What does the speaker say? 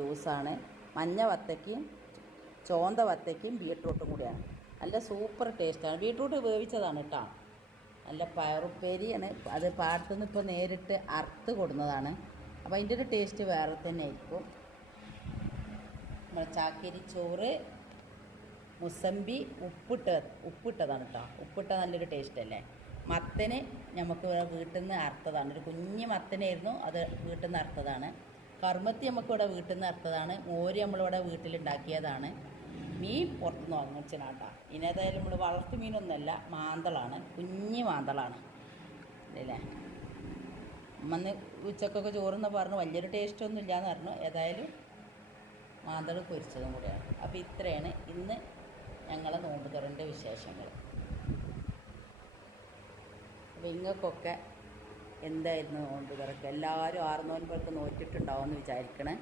ജ്യൂസാണ്. മഞ്ഞ വത്തയ്ക്കും ചോന്ത വത്തയ്ക്കും ബീട്രൂട്ടും കൂടിയാണ്. നല്ല സൂപ്പർ ടേസ്റ്റാണ്. ബീട്രൂട്ട് വേവിച്ചതാണ് കേട്ടോ. നല്ല പയറുപ്പേരിയാണ്. അത് പാടത്തുനിന്ന് ഇപ്പോൾ നേരിട്ട് അറുത്ത് കൊടുന്നതാണ്. അപ്പോൾ അതിൻ്റെ ഒരു ടേസ്റ്റ് വേറെ തന്നെ ആയിരിക്കും. നമ്മുടെ ചാക്കരി ചോറ്, മുസമ്പി ഉപ്പിട്ടതാണ് കേട്ടോ. ഉപ്പിട്ട നല്ലൊരു ടേസ്റ്റ് അല്ലേ. മത്തന് നമുക്ക് വീട്ടിൽ നിന്ന് അറുത്തതാണ്. ഒരു കുഞ്ഞ് മത്തനായിരുന്നു, അത് വീട്ടിൽ നിന്ന് അറുത്തതാണ്. കറുമത്തി നമുക്കിവിടെ വീട്ടിൽ നിന്ന് അറുത്തതാണ്. മോര് നമ്മളിവിടെ വീട്ടിലുണ്ടാക്കിയതാണ്. മീൻ പുറത്തുനിന്ന് വാങ്ങിച്ചനാട്ടാ. ഇനേതായാലും നമ്മൾ വളർത്തു മീനൊന്നുമല്ല, മാന്തളാണ്, കുഞ്ഞ് മാന്തളാണ് അല്ലേ. അമ്മന്ന് ഉച്ചക്കൊക്കെ ചോറെന്ന് പറഞ്ഞു വലിയൊരു ടേസ്റ്റൊന്നും ഇല്ലയെന്ന് പറഞ്ഞു. ഏതായാലും മാന്തൾ പൊരിച്ചതും കൂടെയാണ്. അപ്പോൾ ഇത്രയാണ് ഇന്ന് ഞങ്ങളെ നോമ്പ് തുറൻ്റെ വിശേഷങ്ങൾ. അപ്പോൾ ഇങ്ങൾക്കൊക്കെ എന്തായിരുന്നു നോമ്പ് തുറക്കുക? എല്ലാവരും 6 നോൻപൊക്കെ നോറ്റിട്ടുണ്ടാവുമെന്ന് വിചാരിക്കണേ.